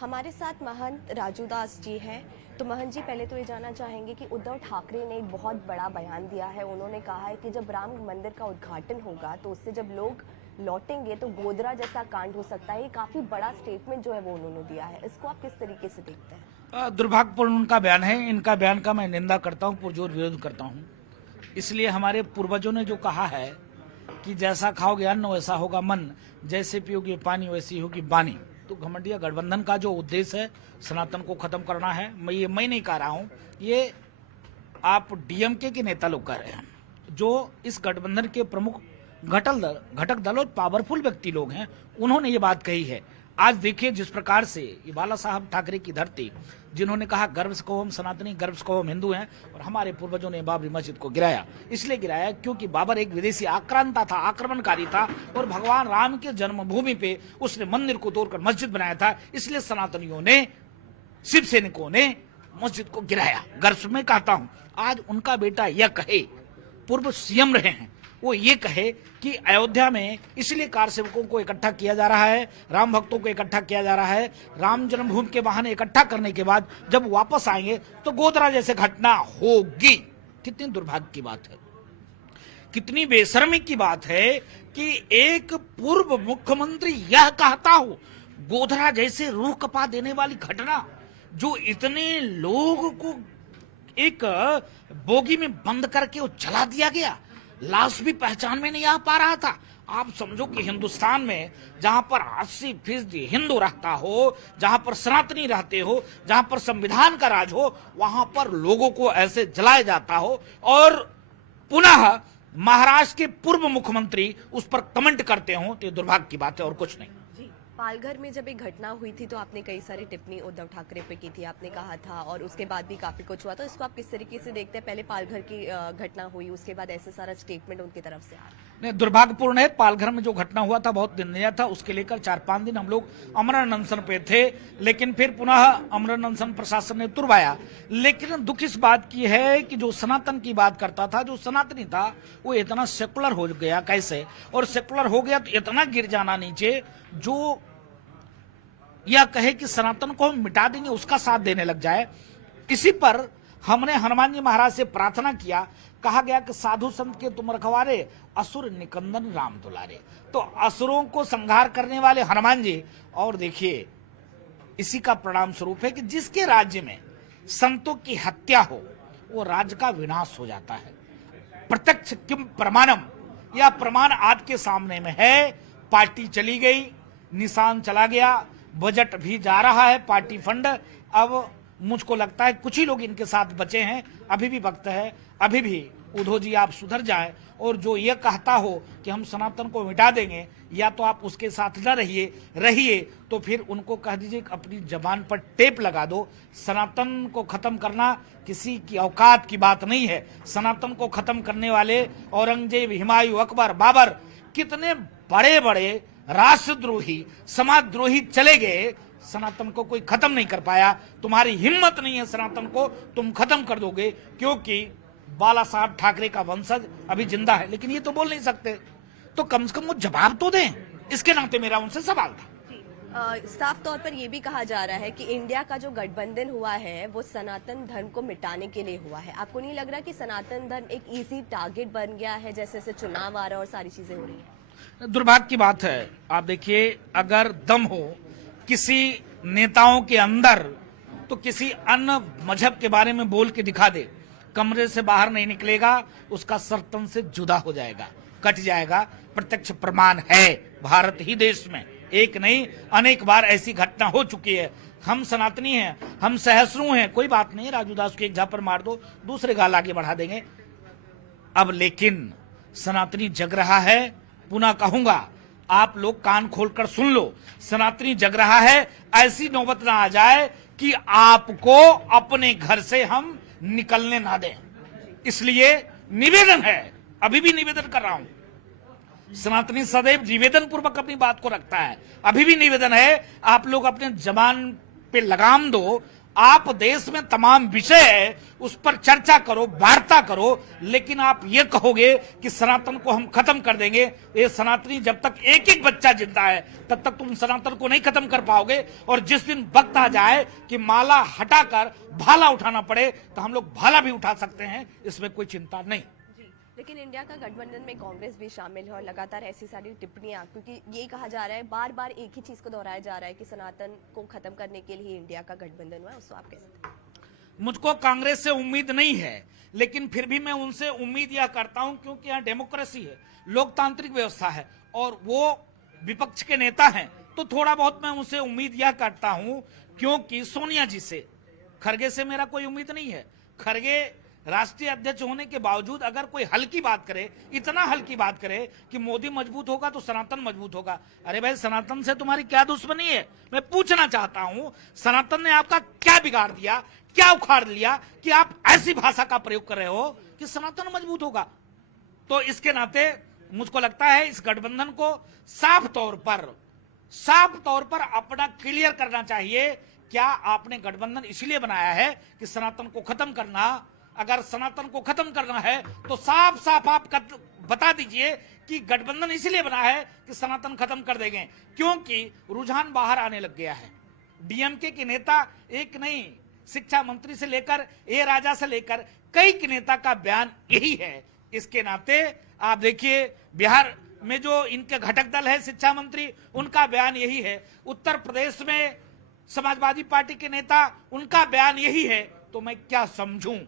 हमारे साथ महंत राजू दास जी हैं। तो महंत जी, पहले तो ये जानना चाहेंगे कि उद्धव ठाकरे ने एक बहुत बड़ा बयान दिया है। उन्होंने कहा है कि जब राम मंदिर का उद्घाटन होगा तो उससे जब लोग लौटेंगे तो गोधरा जैसा कांड हो सकता है। ये काफी बड़ा स्टेटमेंट जो है वो उन्होंने दिया है। इसको आप किस तरीके से देखते हैं? दुर्भाग्यपूर्ण उनका बयान है। इनका बयान का मैं निंदा करता हूँ, पुरजोर विरोध करता हूँ। इसलिए हमारे पूर्वजों ने जो कहा है कि जैसा खाओगे अन्न वैसा होगा मन, जैसे पियोगे पानी वैसी होगी वाणी, तो घमंडिया गठबंधन का जो उद्देश्य है सनातन को खत्म करना है। मैं नहीं कह रहा हूँ, ये आप डीएमके के नेता लोग कह रहे हैं, जो इस गठबंधन के प्रमुख घटक दल और पावरफुल व्यक्ति लोग हैं, उन्होंने ये बात कही है। आज देखिए जिस प्रकार से ये बाला साहब ठाकरे की धरती, जिन्होंने कहा गर्व से कहो हम सनातनी, गर्व से कहो हम हिंदू हैं, और हमारे पूर्वजों ने बाबरी मस्जिद को गिराया। इसलिए गिराया क्योंकि बाबर एक विदेशी आक्रांता था, आक्रमणकारी था, और भगवान राम के जन्मभूमि पे उसने मंदिर को तोड़कर मस्जिद बनाया था। इसलिए सनातनियों ने, शिव सैनिकों ने मस्जिद को गिराया। गर्व में कहता हूं, आज उनका बेटा यह कहे, पूर्व सीएम रहे हैं, वो ये कहे कि अयोध्या में इसलिए कार सेवकों को इकट्ठा किया जा रहा है, राम भक्तों को इकट्ठा किया जा रहा है, राम जन्मभूमि के बहाने इकट्ठा करने के बाद जब वापस आएंगे तो गोधरा जैसे घटना होगी। कितनी दुर्भाग्य की बात है, कितनी बेशर्मी की बात है कि एक पूर्व मुख्यमंत्री यह कहता हो। गोधरा जैसे रूह कपा देने वाली घटना, जो इतने लोग को एक बोगी में बंद करके वो जला दिया गया, लाश भी पहचान में नहीं आ पा रहा था। आप समझो कि हिंदुस्तान में जहां पर 80% हिंदू रहता हो, जहां पर सनातनी रहते हो, जहां पर संविधान का राज हो, वहां पर लोगों को ऐसे जलाया जाता हो, और पुनः महाराष्ट्र के पूर्व मुख्यमंत्री उस पर कमेंट करते हो, तो ये दुर्भाग्य की बात है और कुछ नहीं। पालघर में जब एक घटना हुई थी तो आपने कई सारी टिप्पणी उद्धव ठाकरे पे की थी, आपने कहा था, और उसके बाद भी काफी कुछ हुआ। तो इसको आप किस तरीके से देखते हैं? पहले पालघर की घटना हुई, उसके बाद ऐसे सारा स्टेटमेंट उनकी तरफ से आ नहीं, दुर्भाग्यपूर्ण है। पालघर में जो घटना हुआ था बहुत निंदनीय था। उसके लेकर 4-5 दिन हम लोग अमरण अनशन पे थे, लेकिन फिर पुनः अमरण अनशन प्रशासन ने तुरवाया। लेकिन दुख इस बात की है कि जो सनातन की बात करता था, जो सनातनी था, वो इतना सेकुलर हो गया। कैसे? और सेकुलर हो गया तो इतना गिर जाना नीचे, जो यह कहे कि सनातन को हम मिटा देंगे, उसका साथ देने लग जाए। इसी पर हमने हनुमान जी महाराज से प्रार्थना किया। कहा गया कि साधु संत के तुम रखवारे, असुर निकंदन राम दुलारे। तो असुरों को संहार करने वाले हनुमान जी। और देखिए, इसी का परिणाम स्वरूप है कि जिसके राज्य में संतों की हत्या हो, वो राज्य का विनाश हो जाता है। प्रत्यक्ष किम प्रमाणम, यह प्रमाण आपके सामने में है। पार्टी चली गई, निशान चला गया, बजट भी जा रहा है, पार्टी फंड। अब मुझको लगता है कुछ ही लोग इनके साथ बचे हैं। अभी भी वक्त है, अभी भी उद्धव जी आप सुधर जाएं, और जो ये कहता हो कि हम सनातन को मिटा देंगे, या तो आप उसके साथ न रहिए तो फिर उनको कह दीजिए कि अपनी जबान पर टेप लगा दो। सनातन को खत्म करना किसी की औकात की बात नहीं है। सनातन को खत्म करने वाले औरंगजेब, हुमायूं, अकबर, बाबर, कितने बड़े बड़े राष्ट्रद्रोही, समाजद्रोही चले गए, सनातन को कोई खत्म नहीं कर पाया। तुम्हारी हिम्मत नहीं है सनातन को तुम खत्म कर दोगे, क्योंकि बाला साहब ठाकरे का वंशज अभी जिंदा है, लेकिन ये तो बोल नहीं सकते। तो कम से कम वो जवाब तो दें। इसके नाते मेरा उनसे सवाल था। साफ तौर पर यह भी कहा जा रहा है कि इंडिया का जो गठबंधन हुआ है वो सनातन धर्म को मिटाने के लिए हुआ है। आपको नहीं लग रहा कि सनातन धर्म एक इजी टारगेट बन गया है, जैसे जैसे चुनाव आ रहा है और सारी चीजें हो रही है? दुर्भाग्य की बात है। आप देखिए, अगर दम हो किसी नेताओं के अंदर, तो किसी अन्य मजहब के बारे में बोल के दिखा दे, कमरे से बाहर नहीं निकलेगा, उसका सर तन से जुदा हो जाएगा, कट जाएगा। प्रत्यक्ष प्रमाण है भारत ही देश में, एक नहीं अनेक बार ऐसी घटना हो चुकी है। हम सनातनी हैं, हम सहस्रू हैं, कोई बात नहीं, राजू दास को एक झापर मार दो, दूसरे गाल आगे बढ़ा देंगे। अब लेकिन सनातनी जग रहा है। पुनः कहूंगा, आप लोग कान खोलकर सुन लो, सनातनी जग रहा है। ऐसी नौबत ना आ जाए कि आपको अपने घर से हम निकलने ना दें। इसलिए निवेदन है, अभी भी निवेदन कर रहा हूं, सनातनी सदैव निवेदन पूर्वक अपनी बात को रखता है। अभी भी निवेदन है, आप लोग अपने जबान पे लगाम दो, आप देश में तमाम विषय है उस पर चर्चा करो, वार्ता करो, लेकिन आप ये कहोगे कि सनातन को हम खत्म कर देंगे। ये सनातनी जब तक एक एक बच्चा जिंदा है तब तक तुम सनातन को नहीं खत्म कर पाओगे। और जिस दिन वक्त आ जाए कि माला हटाकर भाला उठाना पड़े तो हम लोग भाला भी उठा सकते हैं, इसमें कोई चिंता नहीं। लेकिन इंडिया का गठबंधन में कांग्रेस भी शामिल है और लगातार ऐसी सारी टिप्पणियां, क्योंकि ये कहा जा रहा है, बार बार एक ही चीज को दोहराया जा रहा है कि सनातन को खत्म करने के लिए इंडिया का गठबंधन हुआ है, उसको आप कैसे? मुझको कांग्रेस से उम्मीद नहीं है, लेकिन फिर भी मैं उनसे उम्मीद यह करता हूं क्योंकि यहाँ डेमोक्रेसी है, लोकतांत्रिक व्यवस्था है और वो विपक्ष के नेता हैं, तो थोड़ा बहुत मैं उनसे उम्मीद यह करता हूं क्योंकि सोनिया जी से, खरगे से मेरा कोई उम्मीद नहीं है। खरगे राष्ट्रीय अध्यक्ष होने के बावजूद अगर कोई हल्की बात करे, इतना हल्की बात करे कि मोदी मजबूत होगा तो सनातन मजबूत होगा, अरे भाई सनातन से तुम्हारी क्या दुश्मनी है? मैं पूछना चाहता हूं, सनातन ने आपका क्या बिगाड़ दिया, क्या उखाड़ लिया कि आप ऐसी भाषा का प्रयोग कर रहे हो कि सनातन मजबूत होगा? तो इसके नाते मुझको लगता है इस गठबंधन को साफ तौर पर अपना क्लियर करना चाहिए। क्या आपने गठबंधन इसलिए बनाया है कि सनातन को खत्म करना? अगर सनातन को खत्म करना है तो साफ साफ आप बता दीजिए कि गठबंधन इसलिए बना है कि सनातन खत्म कर देंगे, क्योंकि रुझान बाहर आने लग गया है। डीएमके के नेता एक नहीं, शिक्षा मंत्री से लेकर ए राजा से लेकर कई के नेता का बयान यही है। इसके नाते आप देखिए बिहार में जो इनके घटक दल है शिक्षा मंत्री, उनका बयान यही है। उत्तर प्रदेश में समाजवादी पार्टी के नेता, उनका बयान यही है। तो मैं क्या समझूं?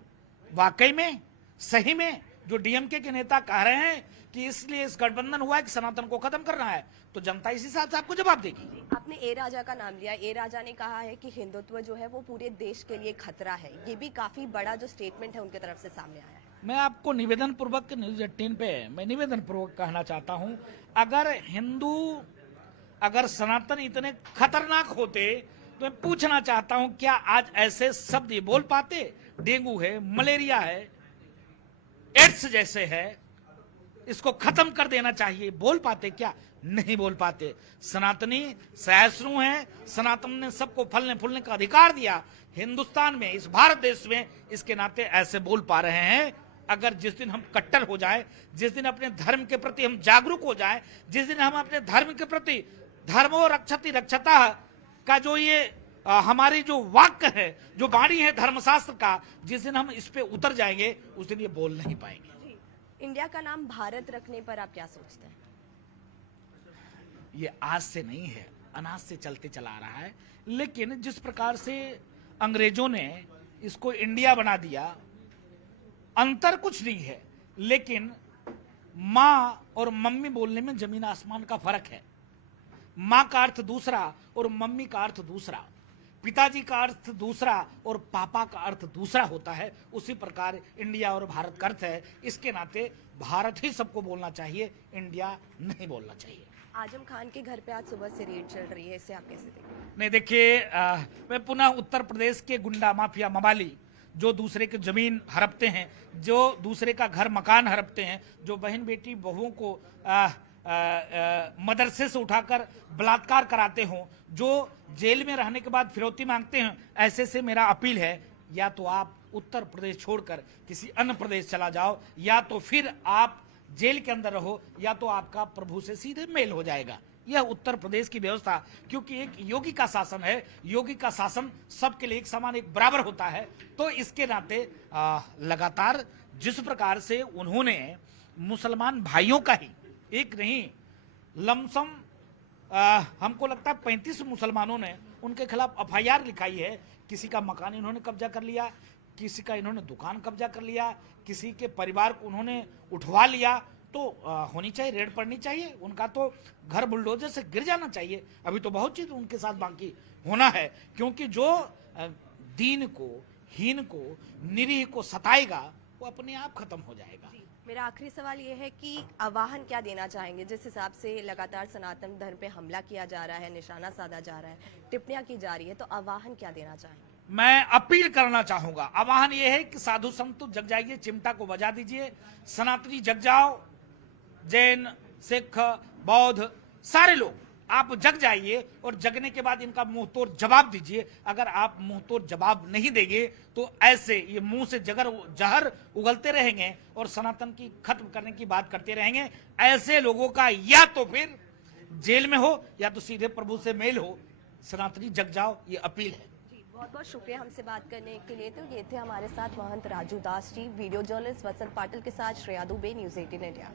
वाकई में सही में जो डीएमके के नेता कह रहे हैं कि इसलिए इस गठबंधन हुआ है कि सनातन को खत्म करना है, तो जनता इस हिसाब से आपको जवाब देगी। आपने ए राजा का नाम लिया। ए राजा ने कहा है कि हिंदुत्व जो है वो पूरे देश के लिए खतरा है। ये भी काफी बड़ा जो स्टेटमेंट है उनके तरफ से सामने आया है। मैं आपको निवेदन पूर्वक न्यूज 18 पे मैं निवेदन पूर्वक कहना चाहता हूं, अगर सनातन इतने खतरनाक होते तो मैं पूछना चाहता हूं क्या आज ऐसे शब्द ये बोल पाते? डेंगू है, मलेरिया है, एड्स जैसे है, इसको खत्म कर देना चाहिए, बोल पाते क्या? नहीं बोल पाते। सनातनी सहिष्णु हैं, सनातन ने सबको फलने फूलने का अधिकार दिया हिंदुस्तान में, इस भारत देश में, इसके नाते ऐसे बोल पा रहे हैं। अगर जिस दिन हम कट्टर हो जाए, जिस दिन अपने धर्म के प्रति हम जागरूक हो जाए, जिस दिन हम अपने धर्म के प्रति धर्मो रक्षति रक्षता का जो ये हमारी जो वाक्य है, जो वाणी है धर्मशास्त्र का, जिस दिन हम इस पे उतर जाएंगे उस दिन ये बोल नहीं पाएंगे। इंडिया का नाम भारत रखने पर आप क्या सोचते हैं? ये आज से नहीं है, अनाज से चलते चला आ रहा है, लेकिन जिस प्रकार से अंग्रेजों ने इसको इंडिया बना दिया, अंतर कुछ नहीं है, लेकिन माँ और मम्मी बोलने में जमीन आसमान का फर्क है। माँ का अर्थ दूसरा और मम्मी का अर्थ दूसरा, पिताजी का अर्थ दूसरा और पापा का अर्थ दूसरा होता है। उसी प्रकार इंडिया और भारत का अर्थ है। इसके नाते भारत ही सबको बोलना चाहिए, इंडिया नहीं बोलना चाहिए। आजम खान के घर पे आज सुबह से रेड चल रही है, इसे आप कैसे देखते हैं? नहीं देखिए, मैं पुनः उत्तर प्रदेश के गुंडा माफिया मवाली जो दूसरे की जमीन हड़पते हैं, जो दूसरे का घर मकान हड़पते हैं, जो बहन बेटी बहुओं को मदरसे से उठाकर बलात्कार कराते हों, जो जेल में रहने के बाद फिरौती मांगते हैं, ऐसे से मेरा अपील है, या तो आप उत्तर प्रदेश छोड़कर किसी अन्य प्रदेश चला जाओ, या तो फिर आप जेल के अंदर रहो, या तो आपका प्रभु से सीधे मेल हो जाएगा। यह उत्तर प्रदेश की व्यवस्था, क्योंकि एक योगी का शासन है, योगी का शासन सबके लिए एक समान, एक बराबर होता है। तो इसके नाते लगातार जिस प्रकार से उन्होंने मुसलमान भाइयों का ही एक नहीं, लमसम हमको लगता है 35 मुसलमानों ने उनके खिलाफ एफआईआर लिखाई है। किसी का मकान इन्होंने कब्जा कर लिया, किसी का इन्होंने दुकान कब्जा कर लिया, किसी के परिवार को उन्होंने उठवा लिया। तो होनी चाहिए, रेड पड़नी चाहिए, उनका तो घर बुलडोजर से गिर जाना चाहिए। अभी तो बहुत चीज उनके साथ बाकी होना है, क्योंकि जो दीन को, हीन को, निरीह को सताएगा वो अपने आप खत्म हो जाएगा। मेरा आखिरी सवाल ये है कि आह्वान क्या देना चाहेंगे? जिस हिसाब से लगातार सनातन धर्म पे हमला किया जा रहा है, निशाना साधा जा रहा है, टिप्पणियां की जा रही है, तो आह्वान क्या देना चाहेंगे? मैं अपील करना चाहूंगा, आह्वान यह है कि साधु संत जग जाइए, चिमटा को बजा दीजिए, सनातनी जग जाओ, जैन, सिख, बौद्ध सारे लोग आप जग जाइए और जगने के बाद इनका मुंह तोड़ जवाब दीजिए। अगर आप मुंह तोड़ जवाब नहीं देंगे तो ऐसे ये मुंह से जहर उगलते रहेंगे और सनातन की खत्म करने की बात करते रहेंगे। ऐसे लोगों का या तो फिर जेल में हो या तो सीधे प्रभु से मेल हो। सनातनी जग जाओ, ये अपील है। बहुत बहुत शुक्रिया हमसे बात करने के लिए। तो ये थे हमारे साथ महंत राजू दास जी। वीडियो जर्नलिस्ट वत्सल पाटिल के साथ श्रेया दुबे, न्यूज़ 18 इंडिया।